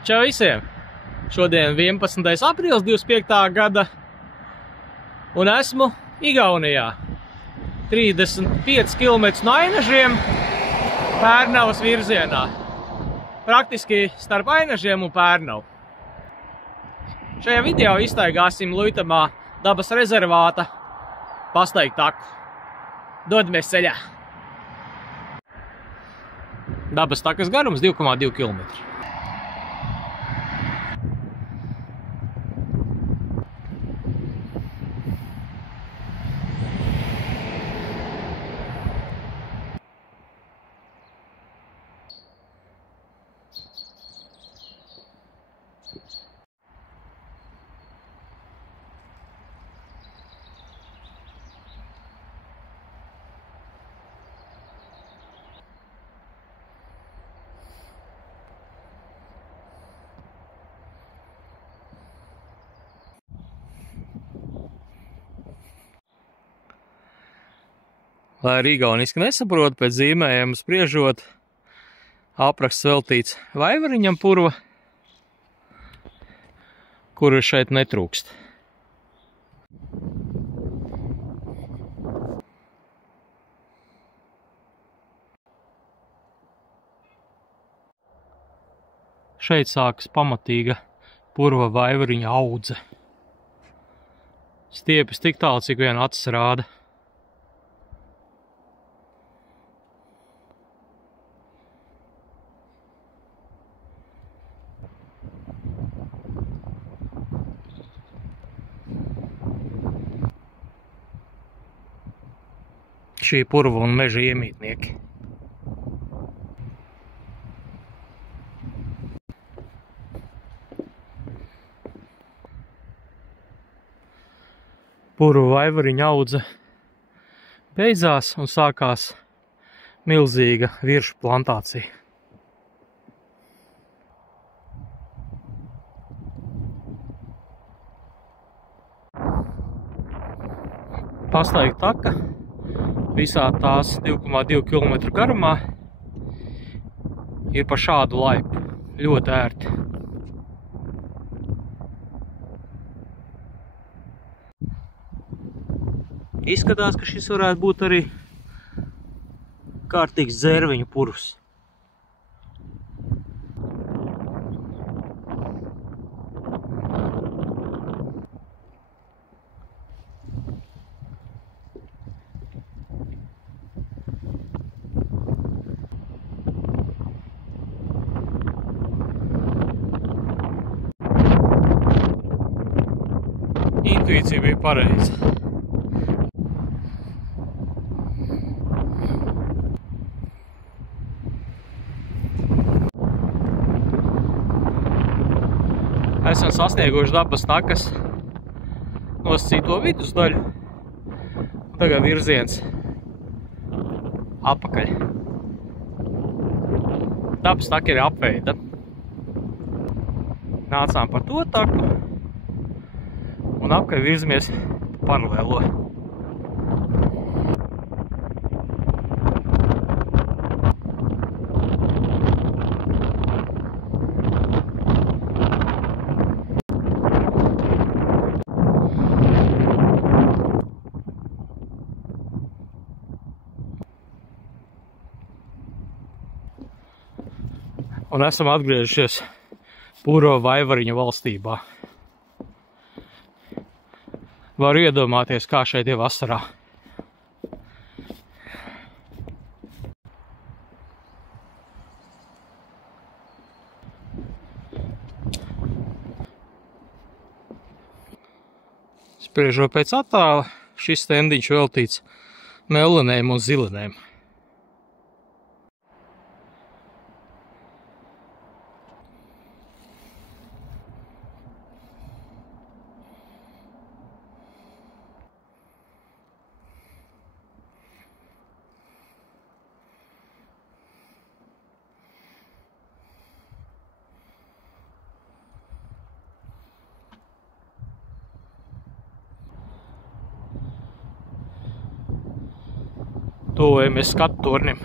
Čau visiem! Šodien 11. aprīlis 25. gada un esmu Igaunijā. 35 km no Ainažiem Pērnavas virzienā. Praktiski starp Ainažiem un Pērnavu. Šajā video iztaigāsim Luitamā dabas rezervāta pastaigtu taku. Dodamies ceļā! Dabas takas garums 2,2 km. Lai arī igauniski nesaprot, pēc zīmējuma spriežot, apraksts veltīts Vaivariņam purva, kuru šeit netrūkst. Šeit sākas pamatīga purva Vaivariņa audze. Stiepis tik tālu, cik vien acis rāda. Šī purva un meža iemītnieki. Purva Vaivariņa audze beidzās un sākās milzīga viršu plantācija. Pastaigtu taka visā tās 2,2 km garumā ir pa šādu laipu. Ļoti ērti. Izskatās, ka šis varētu būt arī kārtīgs dzērviņu purvs. Intuīcija bija pareiza. Esam sasnieguši dabas takas nosacīto vidusdaļu. Tagad virziens apakaļ. Dabas taka ir apveida. Nācām par to taku un apakaļ virzamies paralēlo. Un esam atgriežušies purva Vaivariņa valstībā. Varu iedomāties, kā šeit ir vasarā. Spriežot pēc attēla, šis stendiņš veltīts mellenēm un zilenēm. Tuvojamies skatu tornim.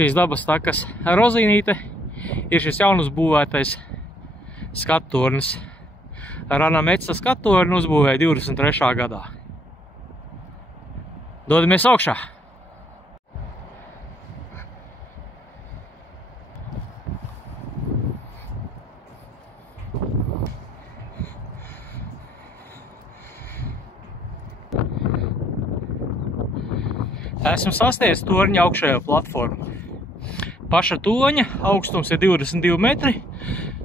šīs dabas takas rozīnīte ir šis jaunus būvētais skattornis. Rana Metsa skattorni uzbūvēja 23. gadā. Dodamies augšā! Esmu sasniedzis torņa augšējo platformu. Paša toņa augstums ir 22 metri,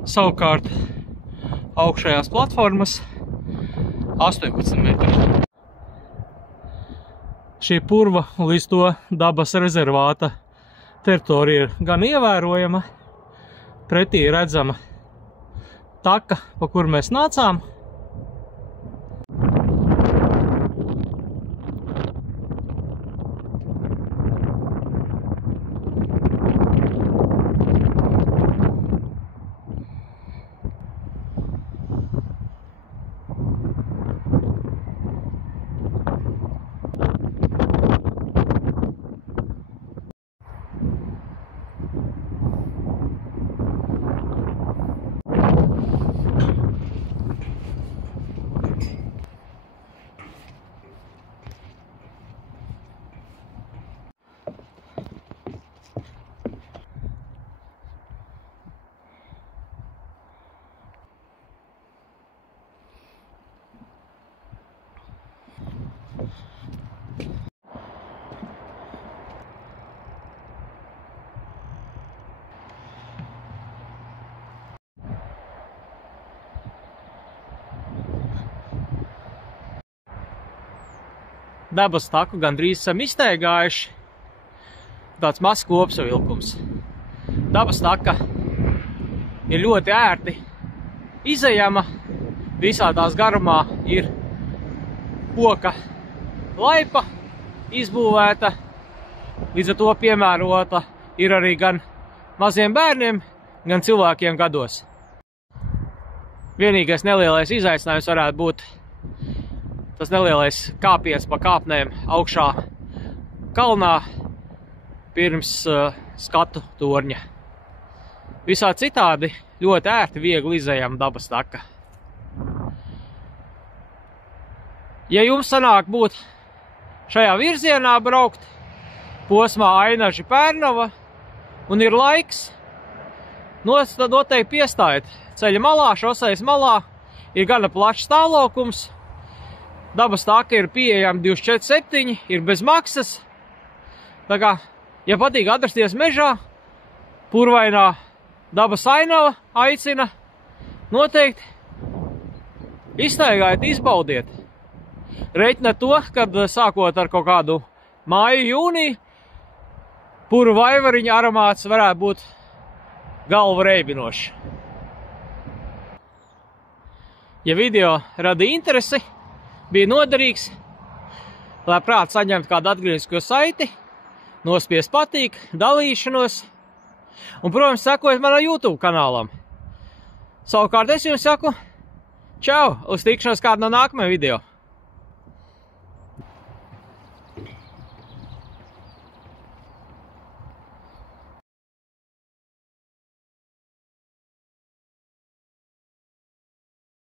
savukārt augšējās platformas 18 metri. Šī purva līdz to dabas rezervāta teritorija ir gan ievērojama, pretī redzama taka, pa kuru mēs nācām. Dabas taku gandrīz esam izteigājuši. Tāds mazs kopsavilkums. Dabas taka ir ļoti ērti izejama. Visā tās garumā ir koka laipa izbūvēta. Līdz ar to piemērota ir arī gan maziem bērniem, gan cilvēkiem gados. Vienīgais nelielais izaicinājums varētu būt tas nelielais kāpiens pa kāpnēm augšā kalnā pirms skatu torņa. Visā citādi ļoti ērti, viegli izejama dabas taka. Ja jums sanāk būt šajā virzienā braukt, posmā Ainaži Pērnava, un ir laiks, tad noteikti piestājiet ceļa malā, šosejas malā, ir gana plašs stāvlaukums. Dabas taka ir pieejama 24/7, ir bez maksas. Tā kā, ja patīk atrasties mežā, purvainā dabas ainava aicina, noteikti izstaigājiet, izbaudiet. Reiķiniet to, kad sākot ar kaut kādu māju, jūniju, puru vaivariņa aromāts varētu būt galvu reibinošs. Ja video radīja interesi, bija noderīgs, labprāt saņemt kādu atgrieznisko saiti, nospiest patīk, dalīšanos, un, protams, sekojiet manā YouTube kanālam. Savukārt es jums saku, čau, uz tikšanos kādu no nākamajiem video.